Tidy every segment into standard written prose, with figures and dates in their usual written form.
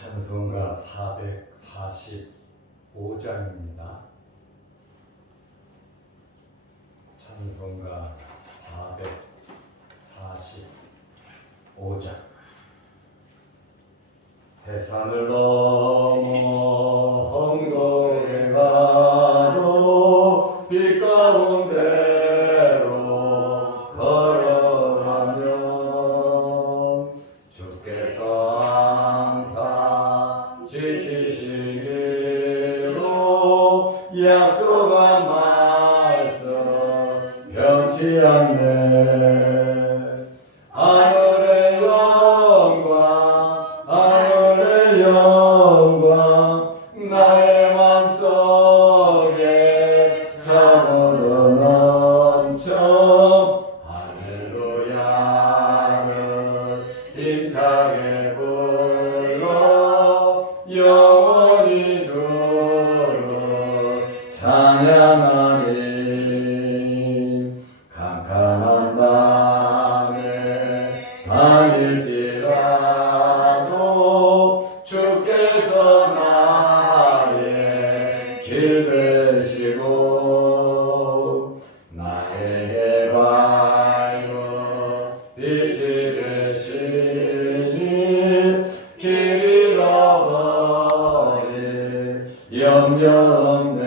찬송가 445장입니다. 찬송가 445장. 해산을 넘어 험곡에 가도 빛 가운데로 걸어가면 주께서 항상 지키시기로 약속한 말씀 변치 않네. 하늘의 영광 하늘의 영광 나의 맘속에 차고도 넘쳐 할렐루야를 힘차게 불러 영원히 주를 찬양하리. 캄캄한 밤에 다닐지라도 주께서 나의 길 되시고 나에게 밝은 빛이 되시니 길 잃어버릴 염려 없네.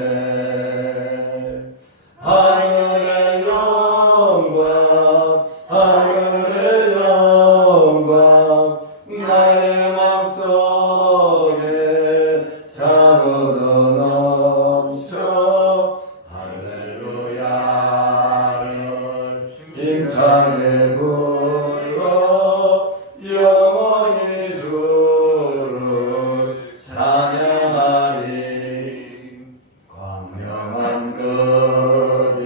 하늘의 영광 하늘의 영광 나의 맘속에 차고도 넘쳐 할렐루야를 힘차게 불러 영원히 주를 찬양하리. 광명한 끝이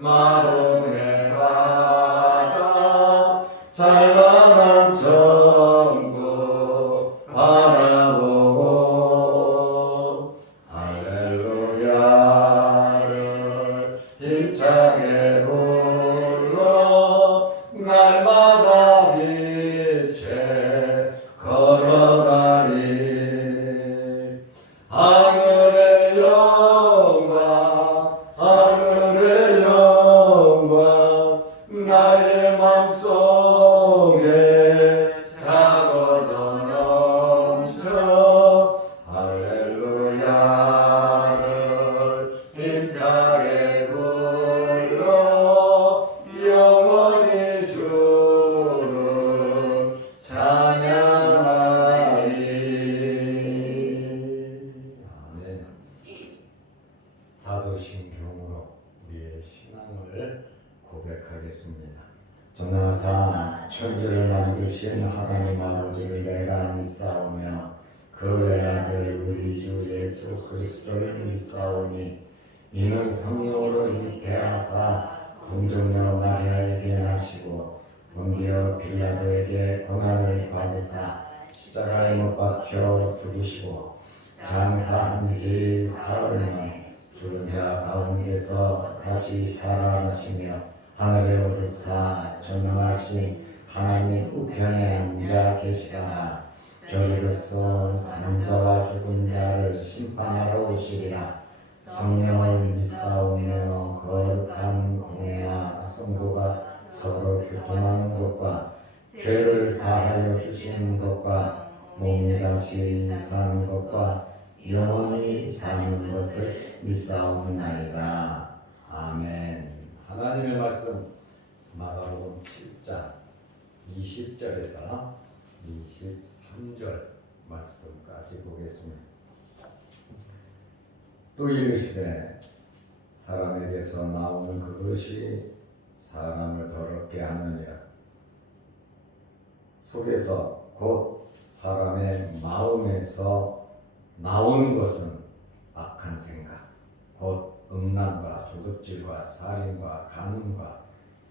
마음에 받아 찬란한 천국 바라보고 할렐루야를 힘차게 불러 날마다 빛에 걸어가리. 하늘의 영광 하늘의 영광 나의 맘속에 차고도 넘쳐 할렐루야를 힘차게 불러 영원히 주를 찬양하리. 아멘. 사도신경으로 우리의 신앙을 고백하겠습니다. 전하사 천지를 만드신 하나님 아버지를 내가 믿사오며 그 외아들 우리 주 예수 그리스도를 믿사오니 이는 성령으로 잉태하사 동정녀 마리아에게 나시고 본디오 빌라도에게 고난을 받으사 십자가에 못 박혀 죽으시고 장사한 지 사흘만에 죽은 자 가운데서 다시 살아나시며 하늘에 오르사 전능하신 하나님 우편에 앉아 계시다가 저리로서 산자와 죽은 자를 심판하러 오시리라. 성령을 믿사오며 거룩한 공회와 성도가 서로 교통하는 것과 죄를 사하여 주시는 것과 몸이 다시 사는 것과 영원히 사는 것을 믿사옵나이다. 아멘. 하나님의 말씀 마가복음 7장 20절에서 23절 말씀까지 보겠습니다. 또 이르시되 사람에게서 나오는 그것이 사람을 더럽게 하느니라. 속에서 곧 사람의 마음에서 나오는 것은 악한 생각, 곧 음란과 도둑질과 살인과 간음과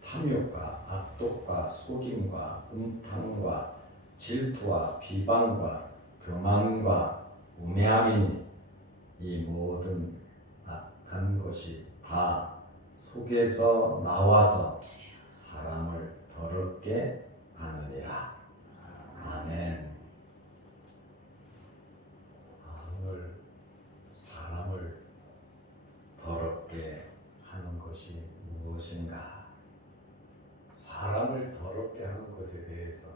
탐욕과 악독과 속임과 음탕과 질투와 비방과 교만과 우매함이니 이 모든 악한 것이 다 속에서 나와서 사람을 더럽게 하느니라. 아멘. 것이 무엇인가? 사람을 더럽게 하는 것에 대해서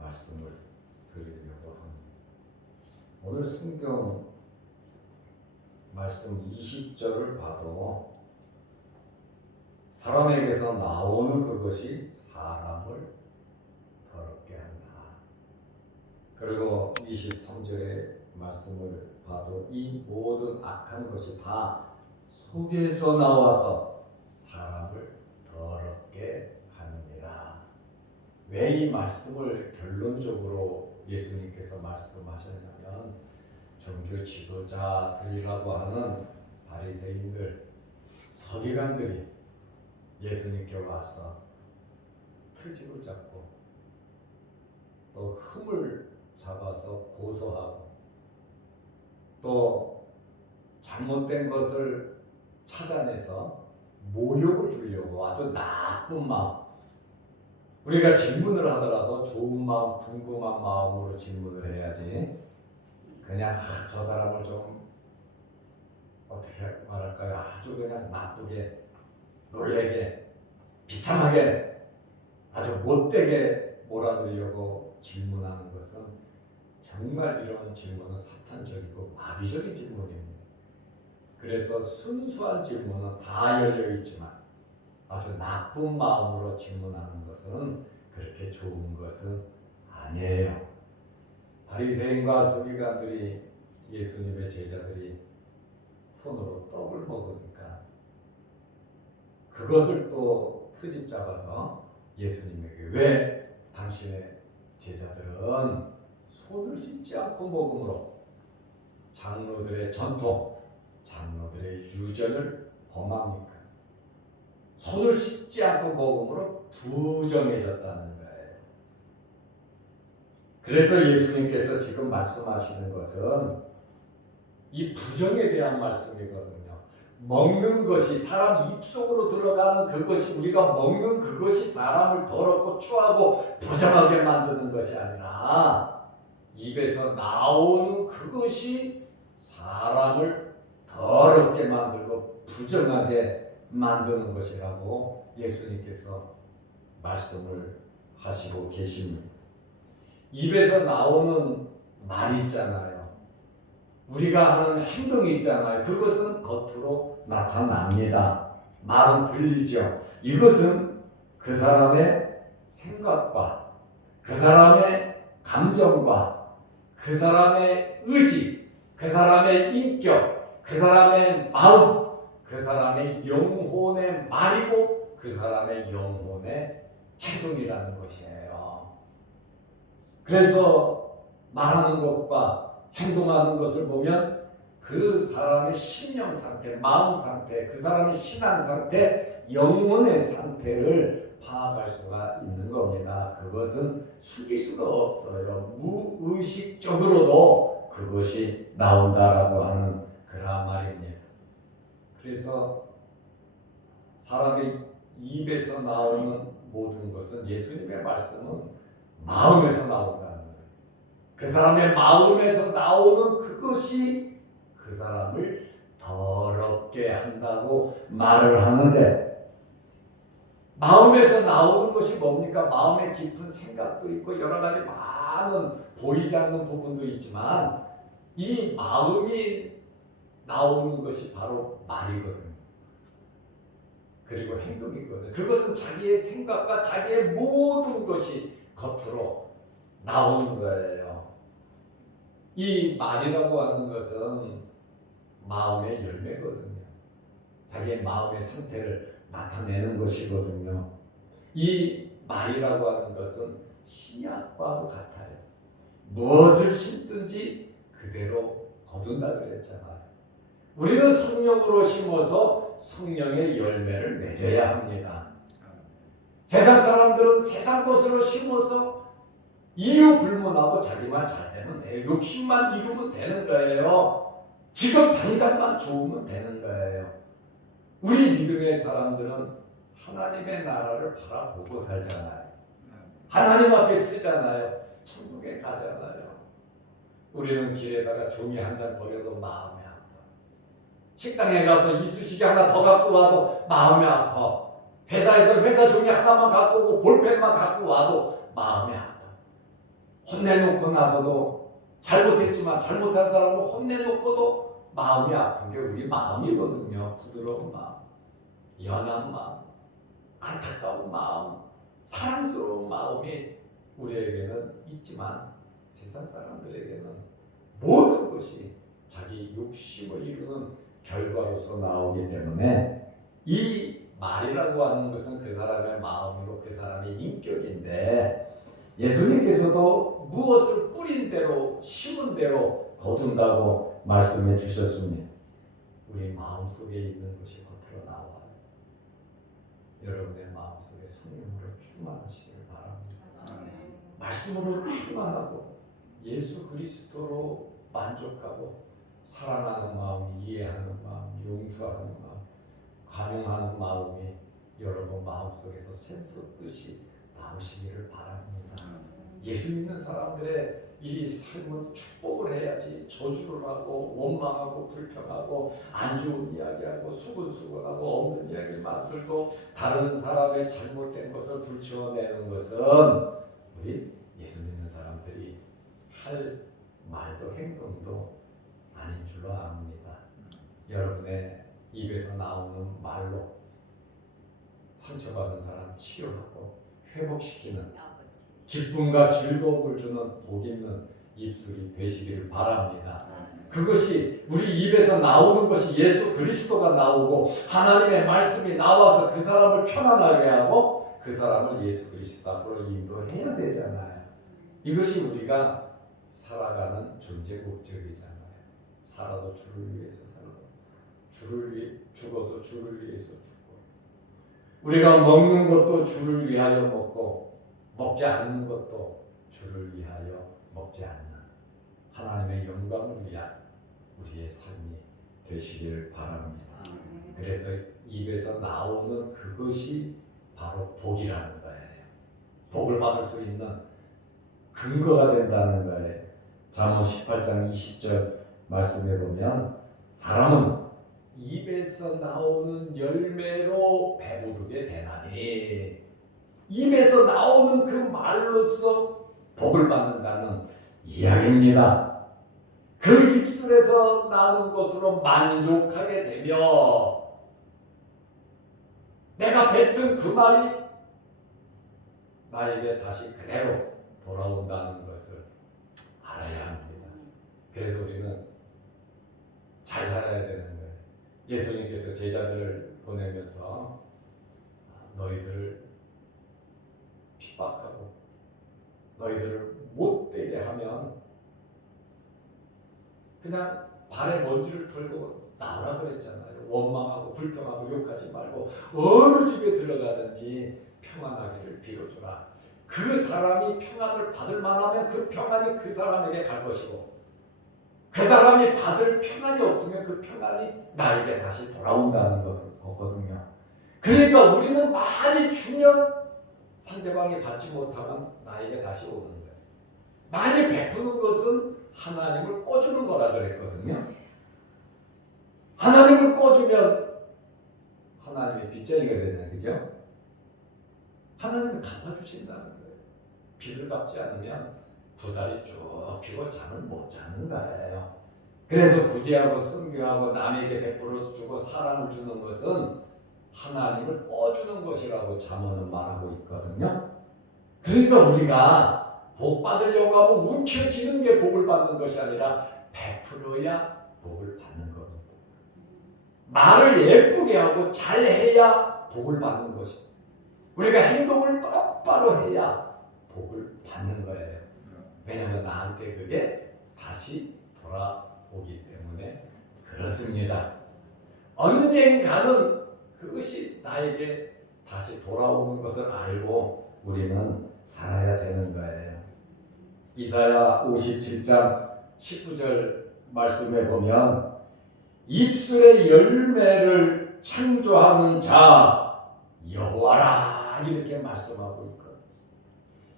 말씀을 드리려고 합니다. 오늘 성경 말씀 20절을 봐도 사람에게서 나오는 그것이 사람을 더럽게 한다. 그리고 23절의 말씀을 봐도 이 모든 악한 것이 다 속에서 나와서 사람을 더럽게 하느니라. 왜 이 말씀을 결론적으로 예수님께서 말씀하셨냐면 종교 지도자들이라고 하는 바리새인들, 서기관들이 예수님께 와서 트집을 잡고 또 흠을 잡아서 고소하고 또 잘못된 것을 찾아내서 모욕을 주려고 아주 나쁜 마음, 우리가 질문을 하더라도 좋은 마음, 궁금한 마음으로 질문을 해야지 그냥 저 사람을 좀 어떻게 말할까요? 아주 그냥 나쁘게, 놀래게, 비참하게, 아주 못되게 몰아넣으려고 질문하는 것은 정말 이런 질문은 사탄적이고 마귀적인 질문입니다. 그래서 순수한 질문은 다 열려있지만 아주 나쁜 마음으로 질문하는 것은 그렇게 좋은 것은 아니에요. 바리새인과 서기관들이 예수님의 제자들이 손으로 떡을 먹으니까 그것을 또 트집 잡아서 예수님에게 왜 당신의 제자들은 손을 씻지 않고 먹음으로 장로들의 전통, 장로들의 유전을 범합니까? 손을 씻지 않고 먹음으로 부정해졌다는 거예요. 그래서 예수님께서 지금 말씀하시는 것은 이 부정에 대한 말씀이거든요. 먹는 것이, 사람 입속으로 들어가는 그것이, 우리가 먹는 그것이 사람을 더럽고 추하고 부정하게 만드는 것이 아니라 입에서 나오는 그것이 사람을 더럽게 만들고 부정하게 만드는 것이라고 예수님께서 말씀을 하시고 계십니다. 입에서 나오는 말이 있잖아요. 우리가 하는 행동이 있잖아요. 그것은 겉으로 나타납니다. 말은 들리죠. 이것은 그 사람의 생각과 그 사람의 감정과 그 사람의 의지, 그 사람의 인격, 그 사람의 마음, 그 사람의 영혼의 말이고 그 사람의 영혼의 행동이라는 것이에요. 그래서 말하는 것과 행동하는 것을 보면 그 사람의 심령 상태, 마음 상태, 그 사람의 신앙 상태, 영혼의 상태를 파악할 수가 있는 겁니다. 그것은 숨길 수가 없어요. 무의식적으로도 그것이 나온다라고 하는 그러한 말입니다. 그래서 사람의 입에서 나오는 모든 것은 예수님의 말씀은 마음에서 나온다는 거예요. 그 사람의 마음에서 나오는 그것이 그 사람을 더럽게 한다고 말을 하는데, 마음에서 나오는 것이 뭡니까? 마음에 깊은 생각도 있고 여러 가지 많은 보이지 않는 부분도 있지만 이 마음이 나오는 것이 바로 말이거든요. 그리고 행동이거든요. 그것은 자기의 생각과 자기의 모든 것이 겉으로 나오는 거예요. 이 말이라고 하는 것은 마음의 열매거든요. 자기의 마음의 상태를 나타내는 것이거든요. 이 말이라고 하는 것은 신약과도 같아요. 무엇을 심든지 그대로 거둔다 그랬잖아요. 우리는 성령으로 심어서 성령의 열매를 맺어야 합니다. 세상 사람들은 세상 것으로 심어서 이유 불문하고 자기만 잘 되면 돼요. 욕심만 이루면 되는 거예요. 지금 당장만 좋으면 되는 거예요. 우리 믿음의 사람들은 하나님의 나라를 바라보고 살잖아요. 하나님 앞에 쓰잖아요. 천국에 가잖아요. 우리는 길에다가 종이 한 장 버려도 마음이 아파. 식당에 가서 이쑤시개 하나 더 갖고 와도 마음이 아파. 회사에서 회사 종이 하나만 갖고 오고 볼펜만 갖고 와도 마음이 아파. 혼내놓고 나서도 잘못했지만 잘못한 사람을 혼내놓고도 마음이 아픈 게 우리 마음이거든요. 부드러운 마음, 연한 마음, 안타까운 마음, 사랑스러운 마음이 우리에게는 있지만 세상 사람들에게는 모든 것이 자기 욕심을 이루는 결과로서 나오기 때문에 이 말이라고 하는 것은 그 사람의 마음이고 그 사람의 인격인데 예수님께서도 무엇을 뿌린 대로 심은 대로 거둔다고 말씀해 주셨습니다. 우리 마음속에 있는 것이 겉으로 나와요. 여러분의 마음속에 성령으로 충만하시길 바랍니다. 말씀으로 충만하고 예수 그리스도로 만족하고 사랑하는 마음, 이해하는 마음, 용서하는 마음, 관용하는 마음이 여러분 마음속에서 샘솟듯이 나오시기를 바랍니다. 예수 믿는 사람들의 이 삶은 축복을 해야지 저주를 하고 원망하고 불평하고 안 좋은 이야기하고 수근수근하고 없는 이야기 만들고 다른 사람의 잘못된 것을 불추어내는 것은 우리 예수 믿는 사람들이 할 말도 행동도 아닌 줄로 압니다. 여러분의 입에서 나오는 말로 상처받은 사람 치료하고 회복시키는 기쁨과 즐거움을 주는 복 있는 입술이 되시기를 바랍니다. 그것이 우리 입에서 나오는 것이 예수 그리스도가 나오고 하나님의 말씀이 나와서 그 사람을 편안하게 하고 그 사람을 예수 그리스도 앞으로 인도해야 되잖아요. 이것이 우리가 살아가는 존재 목적이잖아요. 살아도 주를 위해서 살고 죽어도 주를 위해서 죽고 우리가 먹는 것도 주를 위하여 먹고 먹지 않는 것도 주를 위하여 먹지 않는 하나님의 영광을 위한 우리의 삶이 되시길 바랍니다. 그래서 입에서 나오는 그것이 바로 복이라는 거예요. 복을 받을 수 있는 근거가 된다는 거예요. 잠언 18장 20절 말씀해 보면 사람은 입에서 나오는 열매로 배부르게 되나니 입에서 나오는 그 말로서 복을 받는다는 이야기입니다. 그 입술에서 나는 것으로 만족하게 되며 내가 뱉은 그 말이 나에게 다시 그대로 돌아온다는 것을 알아야 합니다. 그래서 우리는 잘 살아야 되는 거예요. 예수님께서 제자들을 보내면서 너희들을 핍박하고 너희들을 못되게 하면 그냥 발에 먼지를 털고 나오라 그랬잖아요. 원망하고 불평하고 욕하지 말고 어느 집에 들어가든지 평안하기를 빌어주라. 그 사람이 평안을 받을 만하면 그 평안이 그 사람에게 갈 것이고 그 사람이 받을 평안이 없으면 그 평안이 나에게 다시 돌아온다는 거거든요. 그러니까 우리는 많이 주면 상대방이 받지 못하면 나에게 다시 오는 거예요. 많이 베푸는 것은 하나님을 꺼주는 거라 그랬거든요. 하나님을 꺼주면 하나님의 빚쟁이가 되잖아요. 그죠? 하나님이 갚아주신다는 거예요. 빚을 갚지 않으면 두 다리 쭉 펴고 잠을 못 자는 거예요. 그래서 구제하고 선교하고 남에게 베풀어 주고 사랑을 주는 것은 하나님을 꺼주는 것이라고 잠언은 말하고 있거든요. 그러니까 우리가 복 받으려고 하면 움켜쥐는 게 복을 받는 것이 아니라 베풀어야 복을 받는 겁니다. 말을 예쁘게 하고 잘해야 복을 받는 것입니다. 우리가 행동을 똑바로 해야 복을 받는 거예요. 왜냐하면 나한테 그게 다시 돌아오기 때문에 그렇습니다. 언젠가는 그것이 나에게 다시 돌아오는 것을 알고 우리는 살아야 되는 거예요. 이사야 57장 19절 말씀에 보면 입술의 열매를 창조하는 자 여호와라 이렇게 말씀하고 있거든요.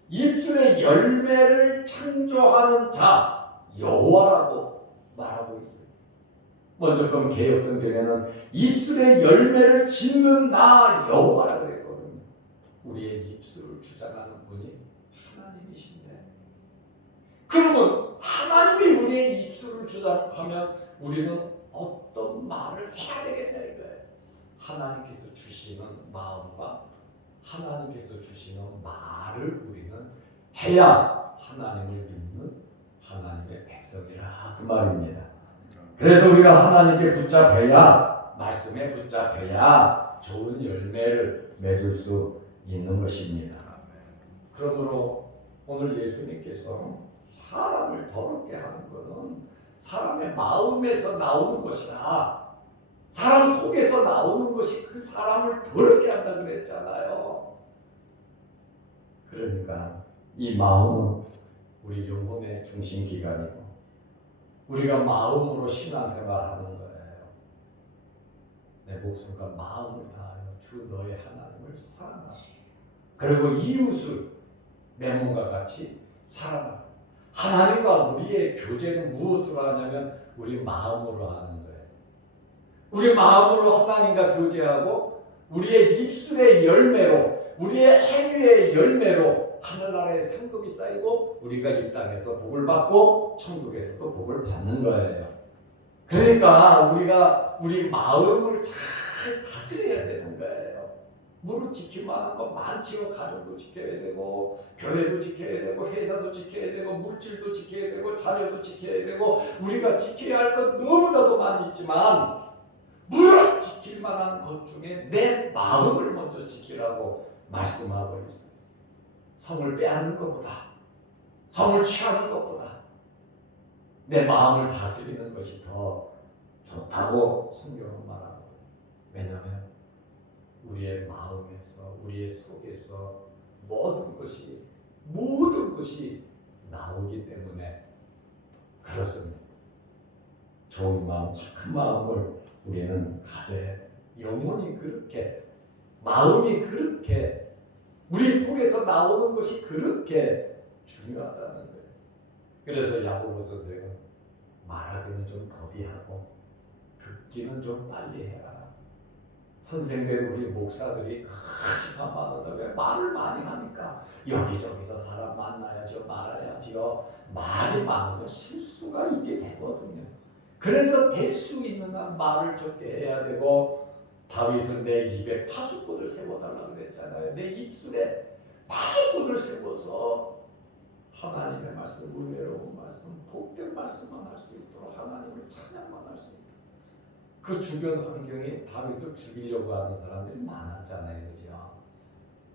입술의 열매를 창조하는 자 여호와라고 말하고 있어요. 먼저 그럼 개역성경에는 입술의 열매를 짓는 나 여호와라 그랬거든요. 우리의 입술을 주장하는 분이 하나님이신데, 그러면 하나님이 우리의 입술을 주장하면 우리는 어떤 말을 해야 되겠냐 이거예요. 하나님께서 주시는 마음과 하나님께서 주시는 말을 우리는 해야 하나님을 믿는 하나님의 백성이라 그 말입니다. 그래서 우리가 하나님께 붙잡혀야, 말씀에 붙잡혀야 좋은 열매를 맺을 수 있는 것입니다. 그러므로 오늘 예수님께서 사람을 더럽게 하는 것은 사람의 마음에서 나오는 것이라, 사람 속에서 나오는 것이 그 사람을 더럽게 한다 그랬잖아요. 그러니까 이 마음은 우리 영혼의 중심기관이고 우리가 마음으로 신앙생활하는 거예요. 내 목숨과 마음을 다하여 주 너의 하나님을 사랑하라. 그리고 이웃을 내 몸과 같이 사랑하라. 하나님과 우리의 교제는 무엇으로 하냐면 우리 마음으로 하는 거예요. 우리 마음으로 하나님과 교제하고 우리의 입술의 열매로, 우리의 행위의 열매로 하늘나라의 상급이 쌓이고 우리가 이 땅에서 복을 받고 천국에서도 복을 받는 거예요. 그러니까 우리가 우리 마음을 잘 다스려야 되는 거예요. 무릇 지킬 만한 거 많지요. 가정도 지켜야 되고, 교회도 지켜야 되고, 회사도 지켜야 되고, 물질도 지켜야 되고, 자녀도 지켜야 되고, 우리가 지켜야 할 것 너무나도 많이 있지만 무릇 지킬 만한 것 중에 내 마음을 먼저 지키라고 말씀하고 있어요. 성을 빼앗는 것보다, 성을 취하는 것보다 내 마음을 다스리는 것이 더 좋다고 성경은 말하고, 왜냐하면 우리의 마음에서, 우리의 속에서 모든 것이 나오기 때문에 그렇습니다. 좋은 마음, 착한 마음을 우리는 가져야 돼. 영혼이 그렇게, 마음이 그렇게, 우리 속에서 나오는 것이 그렇게 중요하다는 거예요. 그래서 야고보서에서 말하기는 좀 더디하고 듣기는 좀 빨리 해라. 선생들, 우리 목사들이 가시가 많은데 왜 말을 많이 하니까 여기저기서 사람 만나야죠, 말아야죠. 말이 많으면 실수가 있게 되거든요. 그래서 될 수 있는 한 말을 적게 해야 되고, 다윗은 내 입에 파수꾼을 세워달라고 그랬잖아요. 내 입술에 파수꾼을 세워서 하나님의 말씀, 은혜로운 말씀, 복된 말씀만 할 수 있도록 하나님을 찬양만 할 수 있도록. 그 주변 환경에 다윗을 죽이려고 하는 사람들이 많았잖아요. 그죠?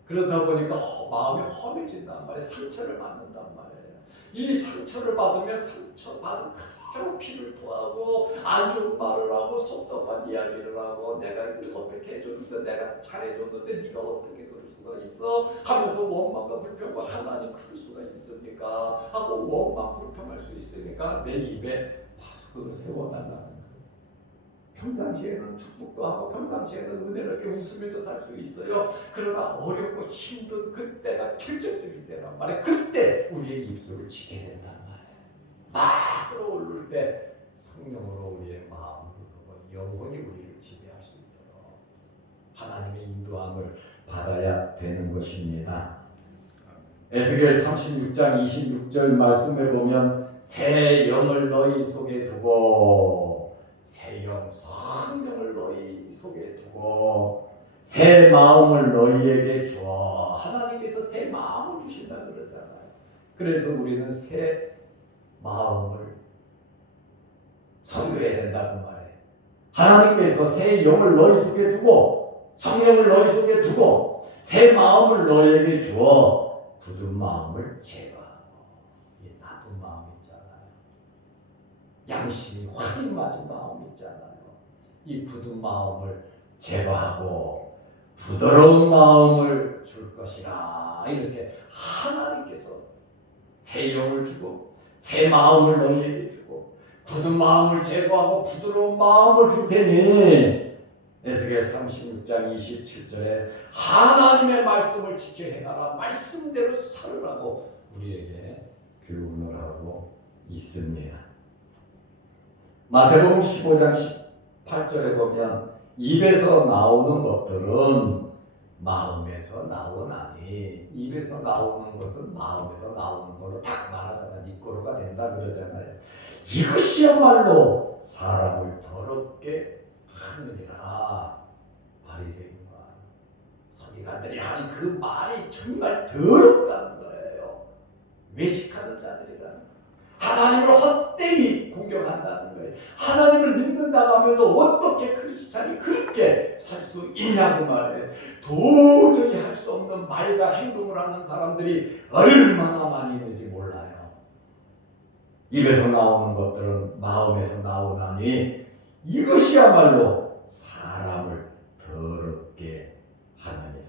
그러다 보니까 마음이 험해진단 말이에요. 상처를 받는단 말이에요. 이 상처를 받으면 상처받은 바로 피를 토하고 안 좋은 말을 하고 섭섭한 이야기를 하고, 내가 이걸 어떻게 해줬는데, 내가 잘해줬는데 네가 어떻게 그럴 수가 있어 하면서 원망과 불평과, 하나님 그럴 수가 있습니까 하고 원망 불평할 수 있으니까 내 입에 파수꾼을 세워달라는 거예요. 평상시에는 축복도 하고 평상시에는 은혜롭게 웃으면서 살 수 있어요. 그러나 어렵고 힘든 그때가 결정적인 때란 말이에요. 그때 우리의 입술을 지켜야 된단 말이에요. 막 끌어올릴 때 성령으로 우리의 마음을 그리고 영혼이 우리를 지배할 수 있도록 하나님의 인도함을 받아야 되는 것입니다. 에스겔 36장 26절 말씀을 보면 새 영을 너희 속에 두고, 새 영, 성령을 너희 속에 두고 새 마음을 너희에게 주어. 하나님께서 새 마음을 주신다 그러잖아요. 그래서 우리는 새 마음을 소유해야 된다고 말해요. 하나님께서 새 영을 너희 속에 두고, 성령을 너희 속에 두고, 새 마음을 너희에게 주어 굳은 마음을 제거하고. 이 나쁜 마음 있잖아요. 양심이 확 맞은 마음 있잖아요. 이 굳은 마음을 제거하고 부드러운 마음을 줄 것이라. 이렇게 하나님께서 새 영을 주고 새 마음을 너희에게 주고 굳은 마음을 제거하고 부드러운 마음을 줄 테니, 에스겔 36장 27절에 하나님의 말씀을 지켜 행하라, 말씀대로 살으라고 우리에게 교훈을 하고 있습니다. 마태복음 15장 18절에 보면 입에서 나오는 것들은 마음에서 나오나니, 입에서 나오는 것은 마음에서 나오는 걸로 딱 말하잖아요. 네 거로가 된다 그러잖아요. 이것이야말로 사람을 더럽게 하느니라. 바리새인과 서기관들이 하는 그 말이 정말 더럽다는 거예요. 외식하는 자들이라는 거예요. 하나님을 헛되이 공경한다는 거예요. 하나님을 믿는다고 하면서 어떻게 크리스찬이 그렇게 살 수 있냐고 말해요. 도저히 할 수 없는 말과 행동을 하는 사람들이 얼마나 많이 있는지 몰라요. 입에서 나오는 것들은 마음에서 나오나니 이것이야말로 사람을 더럽게 하느니라.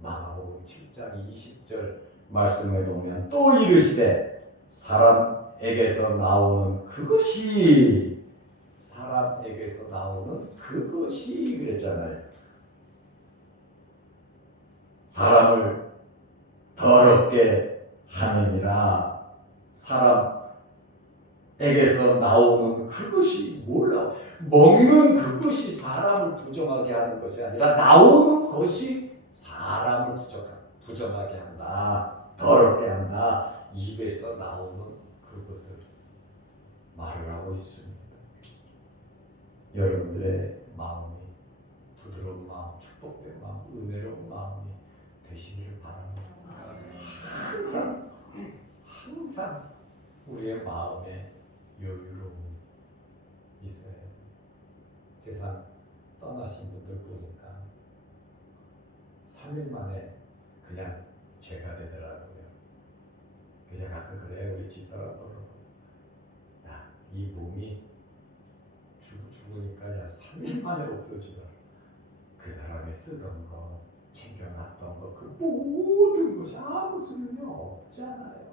마가복음 7장 20절 말씀에 보면 또 이르시되 사람에게서 나오는 그것이, 사람에게서 나오는 그것이 그랬잖아요. 사람을 더럽게 하느니라. 사람에게서 나오는 그것이 몰라. 먹는 그것이 사람을 부정하게 하는 것이 아니라 나오는 것이 사람을 부정하게 한다. 더럽게 한다. 입에서 나오는 그것을 말을 하고 있습니다. 여러분들의 마음이 부드러운 마음, 축복된 마음, 은혜로운 마음이 되시기를 바랍니다. 항상 우리의 마음에 여유로움이 있어야 해요. 세상 떠나신 분들 보니까 3일 만에 그냥 죄가 되더라고요. 그래서 가끔 그래요. 우리 집사람도 야, 이 몸이 죽으니까 야 3일 만에 없어지더라. 그 사람이 쓰던 거, 챙겨놨던 거, 그 모든 것이 아무 소용이 없잖아요.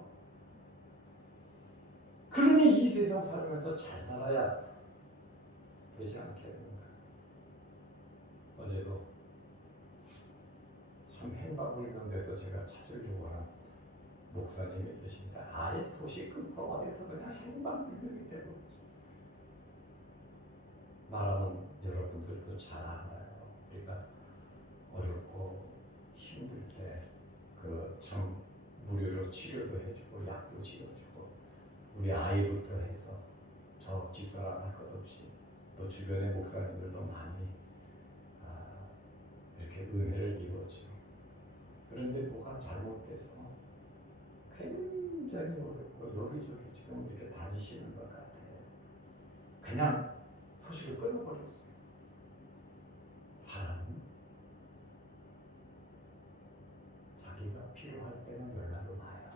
그러니 이 세상 살면서 잘 살아야 되지 않겠는가. 어제도 참 행방불명 돼서 제가 찾으려고 한 목사님이 계십니다. 아예 소식 끊고 어디서 그냥 행방불명이 되고 있어요. 말하면 여러분들도 잘 알아요. 우리가 어렵고 힘들 때 그 참 무료로 치료도 해주고 약도 지어주고 우리 아이부터 해서 저 집사람 할 것 없이 또 주변의 목사님들도 많이 이렇게 은혜를 입었죠. 그런데 뭐가 잘못돼서 굉장히 어렵고 여기저기 지금 이렇게 다니시는 것 같아요. 그냥 소식을 끊어버렸어요. 사람은 자기가 필요할 때는 연락을 와요.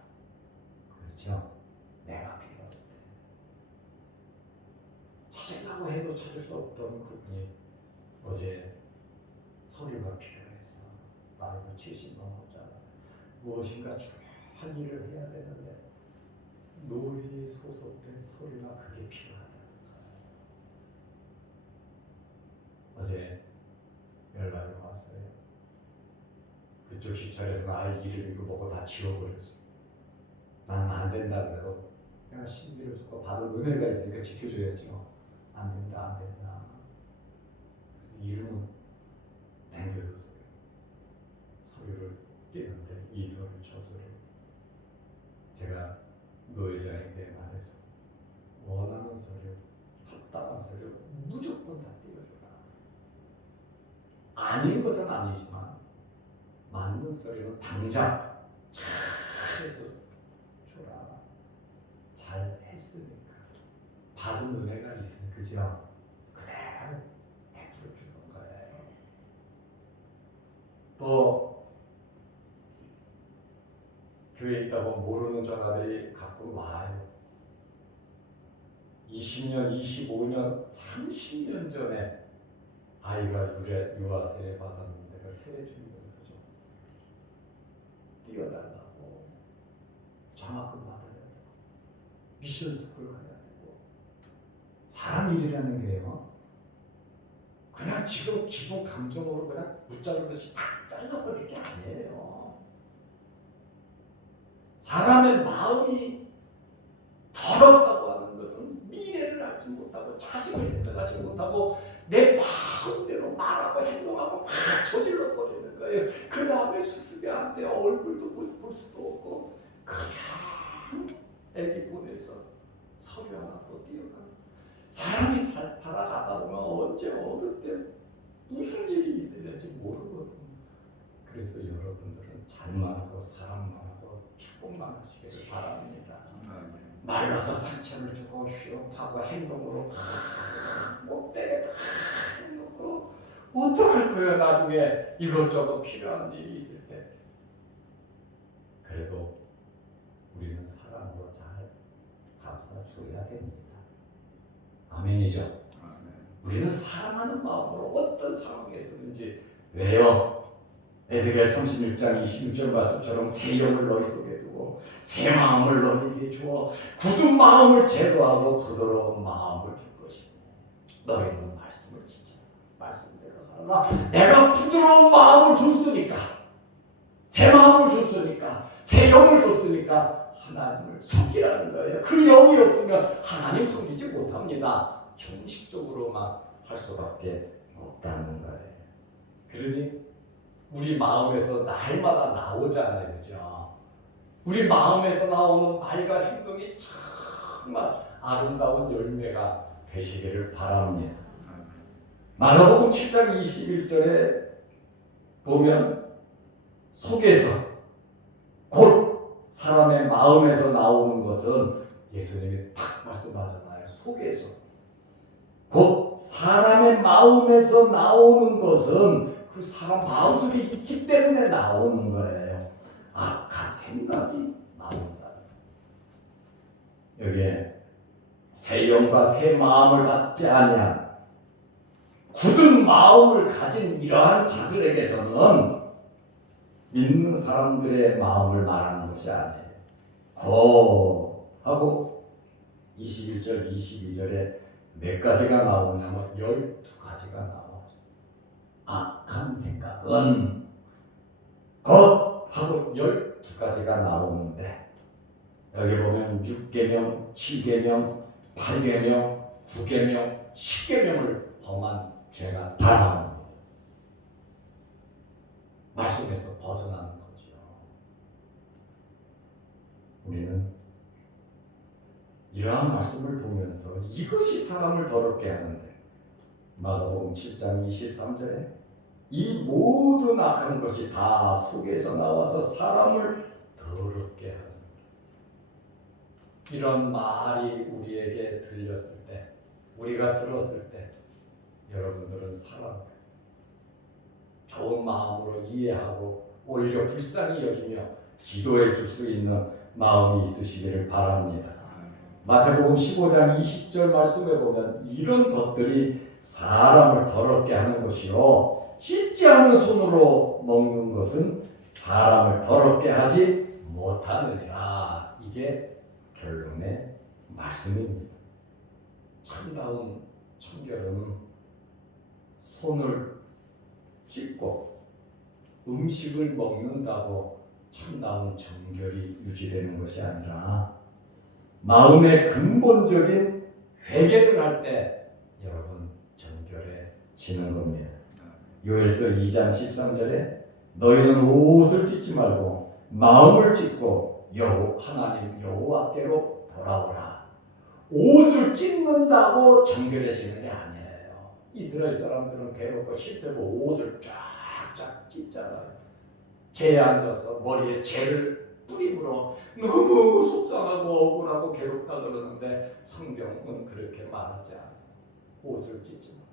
그렇죠? 내가 필요할 때. 찾으려고 해도 찾을 수 없던 그분이 어제 서류가 필요해서 나이도 70 넘었잖아. 무엇인가 중요한 일을 해야 되는데 노예에 소속된 서류가 그게 필요하다는 거야. 어제 연락이 왔어요. 그쪽 시찰에서 아이 이름 이거 뭐고 다 지워버렸어. 나는 안 된다 그래도 내가 신지를 주고 받은 은혜가 있으니까 지켜줘야죠. 안 된다. 그래서 이름은 남겨뒀어요. 서류를 띄는데 이 서류 저 서류. 제가 노예자에게 말해서 원하는 서류, 합당한 서류 무조건 다 띄워줘라. 아닌 것은 아니지만 맞는 서류는 당장 잘해서 주라. 잘 했으니까 받은 은혜가 있으니 그죠? 그대로 베풀어 주는 거예요. 또 교회에 있다 보면 모르는 전화들이 가끔 와요. 20년, 25년, 30년 전에 아이가 유아 세례 받았는데 그 세례 주면서 좀 띄워달라고 장학금 받아야 되고 미션 스쿨 가야 되고 사람 일이라는 게요. 그냥 지금 기본 감정으로 그냥 붙잡듯이 탁 잘라버릴 게 아니에요. 사람의 마음이 더럽다고 하는 것은 미래를 알지 못하고 자식을 생각하지 못하고 내 마음대로 말하고 행동하고 막 저질러 버리는 거예요. 그 다음에 수습이 안 돼요. 얼굴도 볼 수도 없고 그냥 애기 보내서 서류 하나 또 띄어가. 사람이 살아가다 보면 언제 어느 때 무슨 일이 있어야지 모르거든요. 그래서 여러분들은 잘만 하고 사랑만 하고 축복만 하시기를 바랍니다. 말라서 상처를 주고 휴업하고 행동으로 못 때려도 해놓고 어떡할 거야 나중에 이것저것 필요한 일이 있을 때. 그래도 우리는 사랑으로 잘 감싸줘야 됩니다. 아멘이죠? 아멘. 우리는 사랑하는 마음으로 어떤 상황에서든지 왜요? 에스겔 36장 26절 말씀처럼 새 영을 너희 속에 두고 새 마음을 너희에게 주어 굳은 마음을 제거하고 부드러운 마음을 줄 것이고 너희는 말씀을 지켜 말씀대로 살아라. 내가 부드러운 마음을 줬으니까 새 마음을 줬으니까 새 영을 줬으니까 하나님을 섬기라는 거예요. 그 영이 없으면 하나님 섬기지 못합니다. 형식적으로만 할 수밖에 없다는 거예요. 그러니 우리 마음에서 날마다 나오잖아요, 그죠? 우리 마음에서 나오는 말과 행동이 정말 아름다운 열매가 되시기를 바랍니다. 마가복음 7장 21절에 보면 속에서 곧 사람의 마음에서 나오는 것은 예수님이 딱 말씀하잖아요. 속에서 곧 사람의 마음에서 나오는 것은 그 사람 마음속에 있기 때문에 나오는 거예요. 악한 생각이 나온다. 여기에 새 영과 새 마음을 받지 아니한 굳은 마음을 가진 이러한 자들에게서는 믿는 사람들의 마음을 말하는 것이 아니에요. 곧 하고 21절 22절에 몇 가지가 나오냐면 12가지가 나와요. 악한 생각은 곧 하고 12가지가 나오는데 여기 보면 6계명, 7계명, 8계명, 9계명, 10계명을 범한 죄가 다 나옵니다. 말씀에서 벗어나는 거죠. 우리는 이러한 말씀을 보면서 이것이 사람을 더럽게 하는데 마가복음 7장 23절에 이 모든 악한 것이 다 속에서 나와서 사람을 더럽게 하는 것. 이런 말이 우리에게 들렸을 때, 우리가 들었을 때 여러분들은 사람을 좋은 마음으로 이해하고 오히려 불쌍히 여기며 기도해 줄 수 있는 마음이 있으시기를 바랍니다. 마태복음 15장 20절 말씀에 보면 이런 것들이 사람을 더럽게 하는 것이요 씻지 않은 손으로 먹는 것은 사람을 더럽게 하지 못하느니라. 이게 결론의 말씀입니다. 참다운 청결은 손을 씻고 음식을 먹는다고 참다운 정결이 유지되는 것이 아니라 마음의 근본적인 회개를 할 때 여러분 정결해지는 겁니다. 요엘서 2장 13절에 너희는 옷을 찢지 말고 마음을 찢고 하나님 여호와께로 돌아오라. 옷을 찢는다고 정결해지는 게 아니에요. 이스라엘 사람들은 괴롭고 힘들고 옷을 쫙쫙 찢잖아요. 재에 앉아서 머리에 재를 뿌림으로 너무 속상하고 억울하고 괴롭다 그러는데 성경은 그렇게 말하지 않아요. 옷을 찢지 마.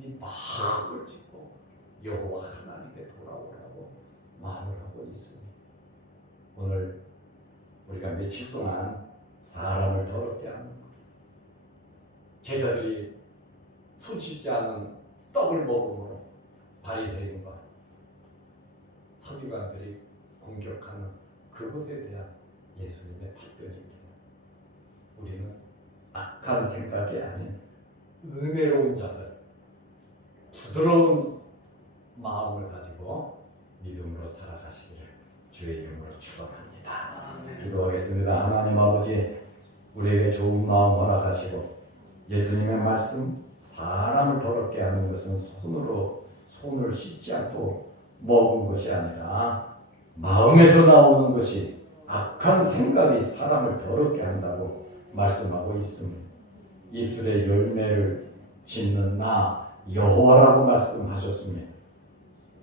네 마음을 찢고 여호와 하나님께 돌아오라고 말을 하고 있습니다. 오늘 우리가 며칠 동안 사람을 더럽게 하는 것, 제자들이 손 씻지 않은 떡을 먹음으로 바리새인과 서기관들이 공격하는 그것에 대한 예수님의 답변입니다. 우리는 악한 생각이 아닌 은혜로운 자들, 부드러운 마음을 가지고 믿음으로 살아가시기를 주의 이름으로 축원합니다. 기도하겠습니다. 하나님 아버지, 우리에게 좋은 마음 허락하시고 예수님의 말씀 사람을 더럽게 하는 것은 손을 씻지 않고 먹은 것이 아니라 마음에서 나오는 것이 악한 생각이 사람을 더럽게 한다고 말씀하고 있습니다. 입술의 열매를 짓는 나 여호와라고 말씀하셨습니다.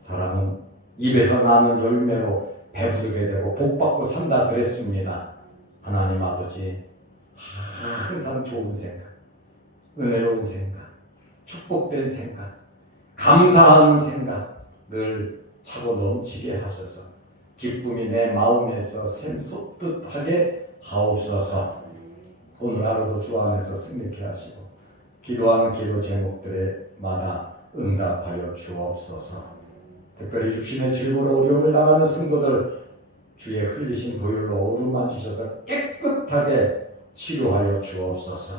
사람은 입에서 나는 열매로 배부르게 되고 복받고 산다 그랬습니다. 하나님 아버지, 항상 좋은 생각, 은혜로운 생각, 축복된 생각, 감사하는 생각 늘 차고 넘치게 하셔서 기쁨이 내 마음에서 샘솟듯 하게 하옵소서. 오늘 하루도 주 안에서 승리케 하시고 기도하는 기도 제목들에마다 응답하여 주옵소서. 특별히 육신의 질고로 어려움을 당하는 성도들 주의 흘리신 보혈로 어루만지셔서 깨끗하게 치료하여 주옵소서.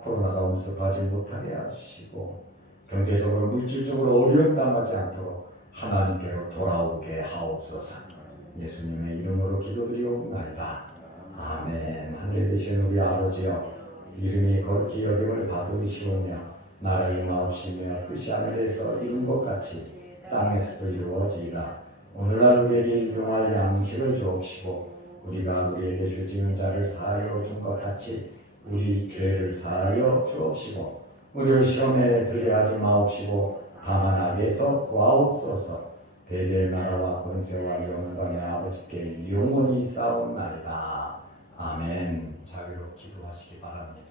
코로나가 엄습하지 못하게 하시고 경제적으로 물질적으로 어려움 당하지 않도록 하나님께로 돌아오게 하옵소서. 예수님의 이름으로 기도드리옵나이다. 아멘. 하늘에 계신 우리 아버지여, 이름이 거룩히 여김을 받으시오며 나라의 마옵시며 뜻이 하늘에서 이룬 것 같이 땅에서도 이루어지이다. 오늘날 우리에게 일용할 양식을 주옵시고 우리가 우리에게 죄지은 자를 사하여 준 것 같이 우리 죄를 사하여 주옵시고 우리를 시험에 들게 하지 마옵시고 다만 악에서 구하옵소서. 대개의 나라와 권세와 영광의 아버지께 영원히 싸움나이다. 아멘. 자유로 기도하시기 바랍니다.